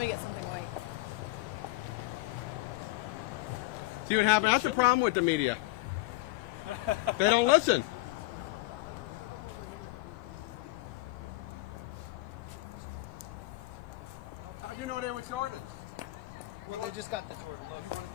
Let me get something white. See what happened? That's the problem with the media. They don't listen. How'd you know they were shorted? Well, they just got the tour. Look.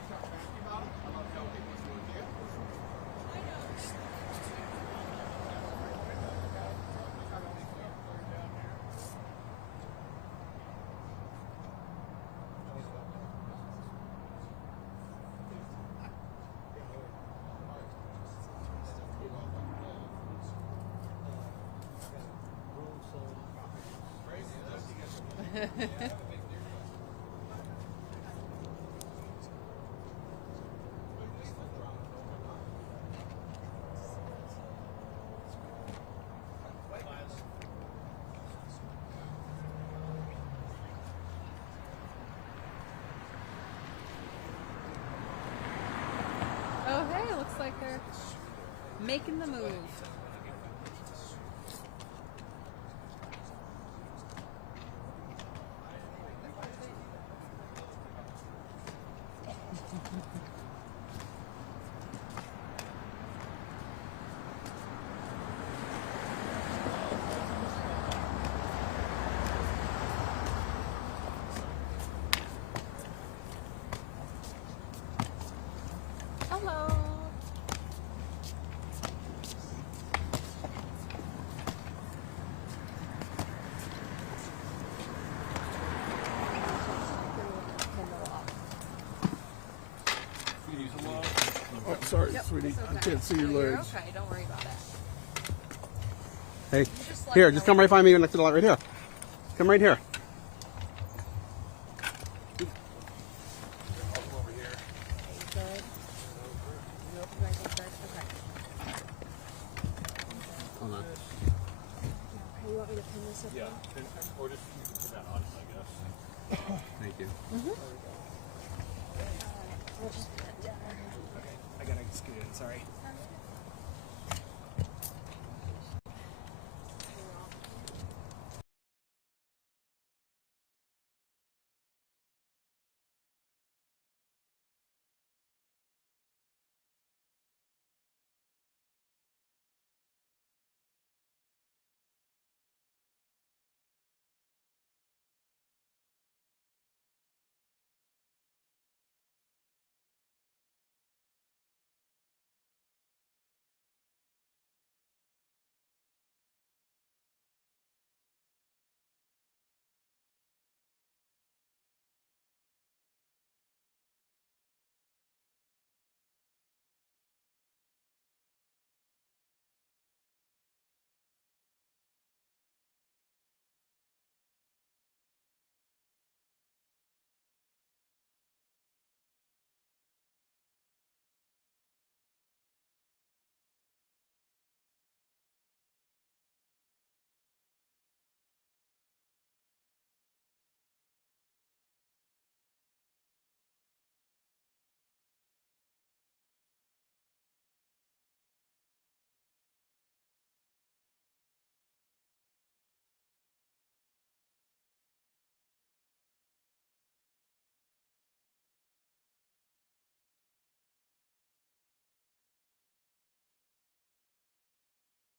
Oh, hey, it looks like they're making the move. Hello. Oh, sorry, Yep, sweetie. it's okay. I can't see your You're legs. okay, don't worry about it. Hey, Just let here, me just know. come right by me next to the light right here. Come right here. Good. You guys look good? Okay. Hold on. Hey, you want me to pin this up? Yeah, or just you can put that on, I guess. Thank you. We'll just put it down. Okay, I gotta scoot in. Sorry.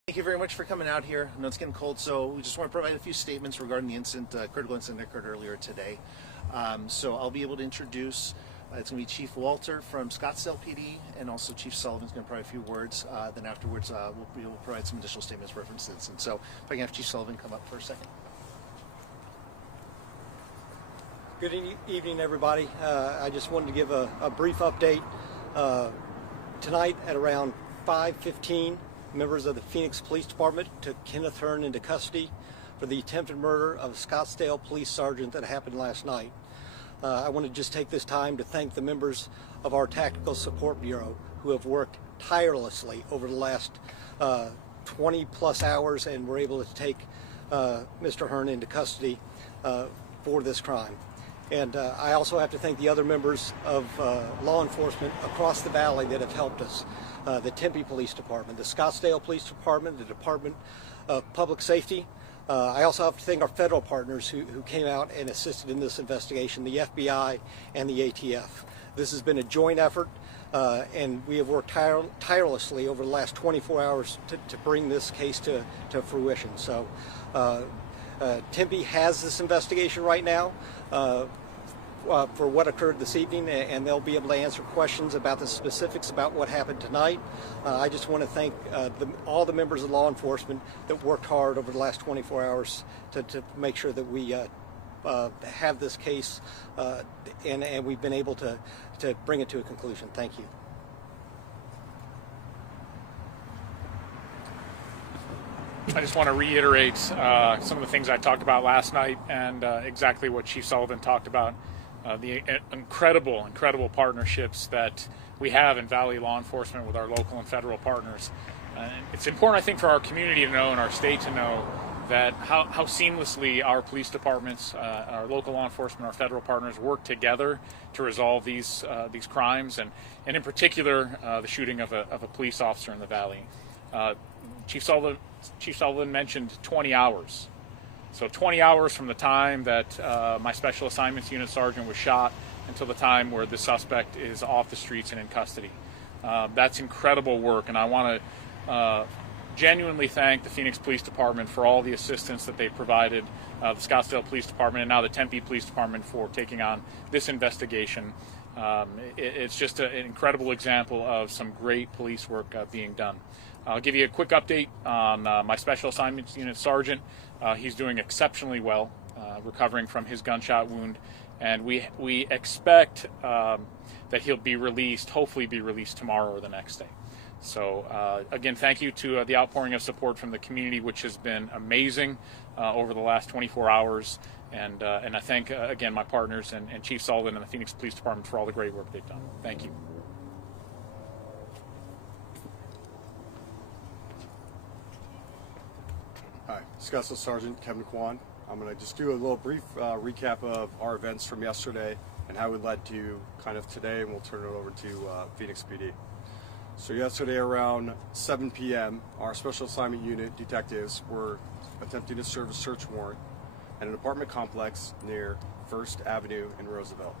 Thank you very much for coming out here. I know it's getting cold, so we just want to provide a few statements regarding the incident, critical incident that occurred earlier today. So I'll be able to introduce, it's going to be Chief Walter from Scottsdale PD, and also Chief Sullivan's going to provide a few words. Then afterwards, we'll be able to provide some additional statements referencing the incident. So if I can have Chief Sullivan come up for a second. Good evening, everybody. I just wanted to give a brief update. Tonight at around 5:15, members of the Phoenix Police Department took Kenneth Hearn into custody for the attempted murder of a Scottsdale Police Sergeant that happened last night. I want to just take this time to thank the members of our Tactical Support Bureau who have worked tirelessly over the last 20 plus hours and were able to take Mr. Hearn into custody for this crime. And I also have to thank the other members of law enforcement across the valley that have helped us. The Tempe Police Department, the Scottsdale Police Department, the Department of Public Safety, I also have to thank our federal partners who came out and assisted in this investigation, the FBI and the ATF. This has been a joint effort, and we have worked tirelessly over the last 24 hours to bring this case to fruition. So Tempe has this investigation right now for what occurred this evening, and they'll be able to answer questions about the specifics about what happened tonight. I just want to thank all the members of law enforcement that worked hard over the last 24 hours to make sure that we have this case, and we've been able to bring it to a conclusion. Thank you. I just want to reiterate some of the things I talked about last night and exactly what Chief Sullivan talked about. The incredible partnerships that we have in Valley law enforcement with our local and federal partners. It's important, I think, for our community to know and our state to know that how seamlessly our police departments, our local law enforcement, our federal partners work together to resolve these crimes, and in particular the shooting of a police officer in the Valley. Chief Sullivan mentioned 20 hours. So 20 hours from the time that my Special Assignments Unit Sergeant was shot until the time where the suspect is off the streets and in custody. That's incredible work, and I want to genuinely thank the Phoenix Police Department for all the assistance that they provided, the Scottsdale Police Department, and now the Tempe Police Department for taking on this investigation. It's just an incredible example of some great police work being done. I'll give you a quick update on my Special Assignments Unit Sergeant. He's doing exceptionally well, recovering from his gunshot wound, and we expect that he'll be released, hopefully be released tomorrow or the next day. So again, thank you to the outpouring of support from the community, which has been amazing over the last 24 hours. And I thank, again, my partners and Chief Sullivan and the Phoenix Police Department for all the great work they've done. Thank you. Hi, Scottsdale Sergeant Kevin Kwan. I'm going to just do a little brief recap of our events from yesterday and how it led to kind of today, and we'll turn it over to Phoenix PD. So yesterday around 7 p.m., our Special Assignment Unit detectives were attempting to serve a search warrant at an apartment complex near 1st Avenue in Roosevelt.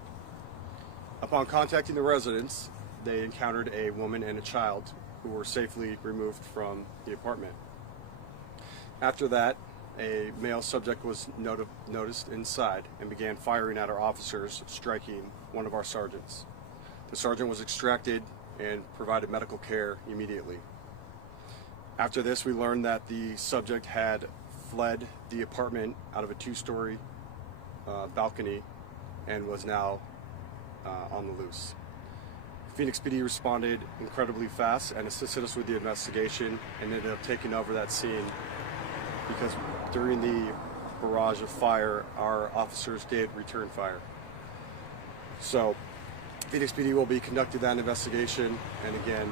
Upon contacting the residents, they encountered a woman and a child who were safely removed from the apartment. After that, a male subject was noticed inside and began firing at our officers, striking one of our sergeants. The sergeant was extracted and provided medical care immediately. After this, we learned that the subject had fled the apartment out of a 2-story balcony and was now on the loose. Phoenix PD responded incredibly fast and assisted us with the investigation, and ended up taking over that scene because during the barrage of fire, our officers did return fire. So Phoenix PD will be conducting that investigation, and again,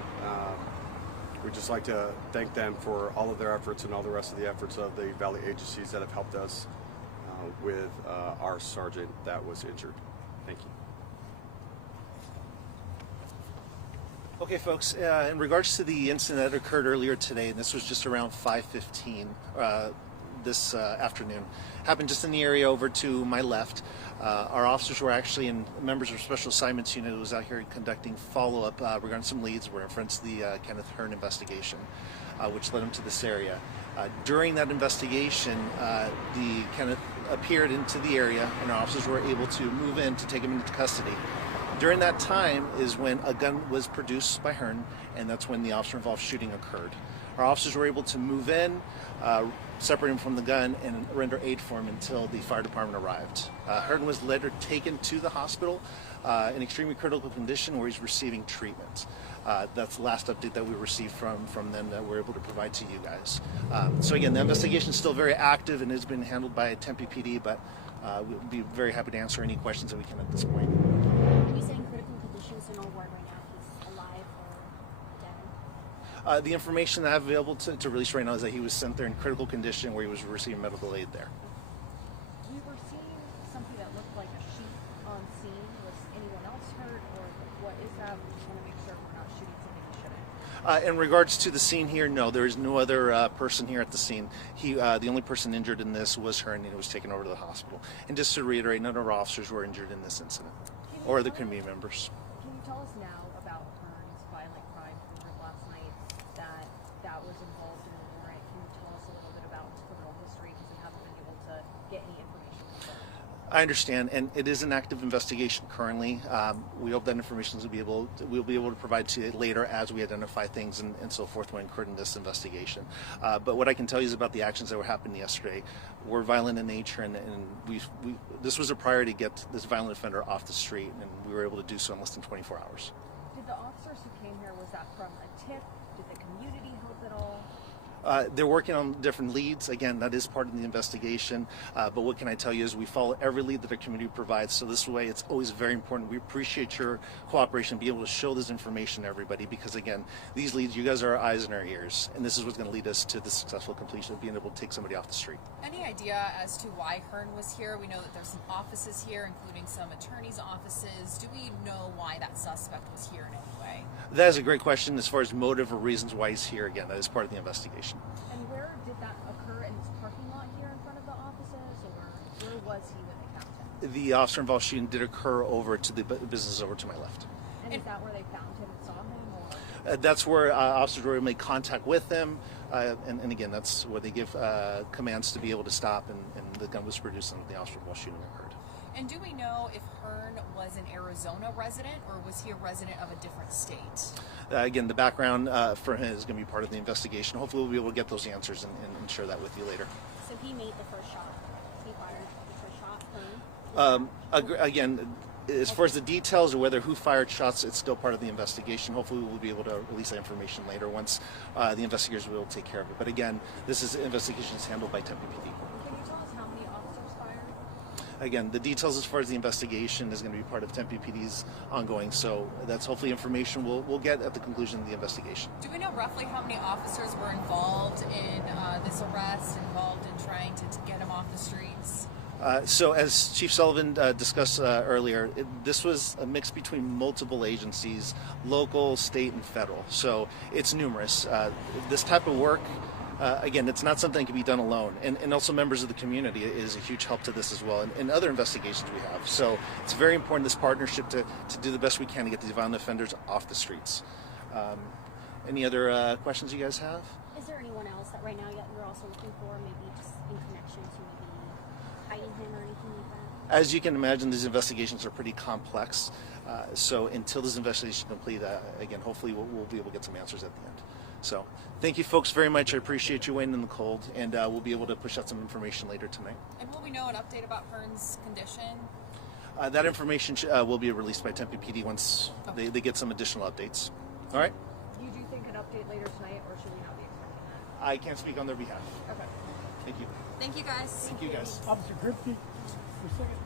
we'd just like to thank them for all of their efforts and all the rest of the efforts of the Valley agencies that have helped us with our sergeant that was injured. Thank you. Okay, folks, in regards to the incident that occurred earlier today, and this was just around 5:15 this afternoon, happened just in the area over to my left. Our officers were actually, and members of Special Assignments Unit was out here conducting follow-up regarding some leads. We're in front of the Kenneth Hearn investigation, which led them to this area. During that investigation, the Kenneth appeared into the area, and our officers were able to move in to take him into custody. During that time is when a gun was produced by Hearn, and that's when the officer-involved shooting occurred. Our officers were able to move in, separate him from the gun, and render aid for him until the fire department arrived. Hearn was later taken to the hospital in extremely critical condition where he's receiving treatment. That's the last update that we received from them that we're able to provide to you guys. So again, the investigation is still very active and has been handled by Tempe PD, but we'll be very happy to answer any questions that we can at this point. Are you saying critical conditions, so no word right now he's alive or dead? The information that I have available to release right now is that he was sent there in critical condition where he was receiving medical aid there. We were seeing something that looked like a sheep on scene. Was anyone else hurt, or what is that? We just want to make sure we're not shooting something we shouldn't. In regards to the scene here, no, there is no other person here at the scene. The only person injured in this was her, and he was taken over to the hospital. And just to reiterate, none of our officers were injured in this incident, or the community members. Can you tell us now about Hearn's violent crime from last night that was involved in the warrant? Can you tell us a little bit about his criminal history, because we haven't been able to get any information from him? I understand, and it is an active investigation currently. We hope that information we'll be able to provide to you later as we identify things and so forth when occurred in this investigation. But what I can tell you is about the actions that were happening yesterday were violent in nature, and this was a priority to get this violent offender off the street, and we were able to do so in less than 24 hours. Did the officers who came here, was that from a tip? Did the community help at all? They're working on different leads. Again, that is part of the investigation. But what can I tell you is we follow every lead that our community provides. So this way, it's always very important. We appreciate your cooperation, be able to show this information to everybody, because again, these leads, you guys are our eyes and our ears, and this is what's going to lead us to the successful completion of being able to take somebody off the street. Any idea as to why Hearn was here? We know that there's some offices here, including some attorneys' offices. Do we know why that suspect was here in any way? That is a great question. As far as motive or reasons why he's here, again, that is part of the investigation. And where did that occur? In his parking lot here in front of the offices, or where was he when they found him? The officer involved shooting did occur over to the business over to my left. And is that where they found him and saw him? Or? That's where officers were able to make contact with them, and again, that's where they give commands to be able to stop, and the gun was produced and the officer while shooting occurred. And do we know if Hearn was an Arizona resident, or was he a resident of a different state? Again, the background for him is going to be part of the investigation. Hopefully we'll be able to get those answers and share that with you later. So he made the first shot. He fired the first shot. Again, as far as the details of whether who fired shots, it's still part of the investigation. Hopefully we'll be able to release that information later once the investigators will take care of it. But again, this is investigation is handled by Tempe PD. Can you tell us how many officers fired? Again, the details as far as the investigation is going to be part of Tempe PD's ongoing, so that's hopefully information we'll get at the conclusion of the investigation. Do we know roughly how many officers were involved in this arrest, involved in trying to get him off the streets? So as Chief Sullivan discussed earlier, this was a mix between multiple agencies, local, state, and federal. So it's numerous. This type of work, again, it's not something that can be done alone. And also members of the community is a huge help to this as well, and other investigations we have. So it's very important, this partnership, to do the best we can to get these violent offenders off the streets. Any other questions you guys have? Is there anyone else that right now you're also looking for, maybe just in connection to maybe hiding him or anything like that? As you can imagine, these investigations are pretty complex. So until this investigation is complete, again, hopefully we'll be able to get some answers at the end. So thank you folks very much. I appreciate you waiting in the cold, and we'll be able to push out some information later tonight. And will we know an update about Hearn's condition? That information will be released by Tempe PD once they get some additional updates. All right? You do think an update later tonight, or should we not be expecting that? I can't speak on their behalf. Okay. Thank you. Thank you, guys. Thank you, guys. Officer Gripke, for a second.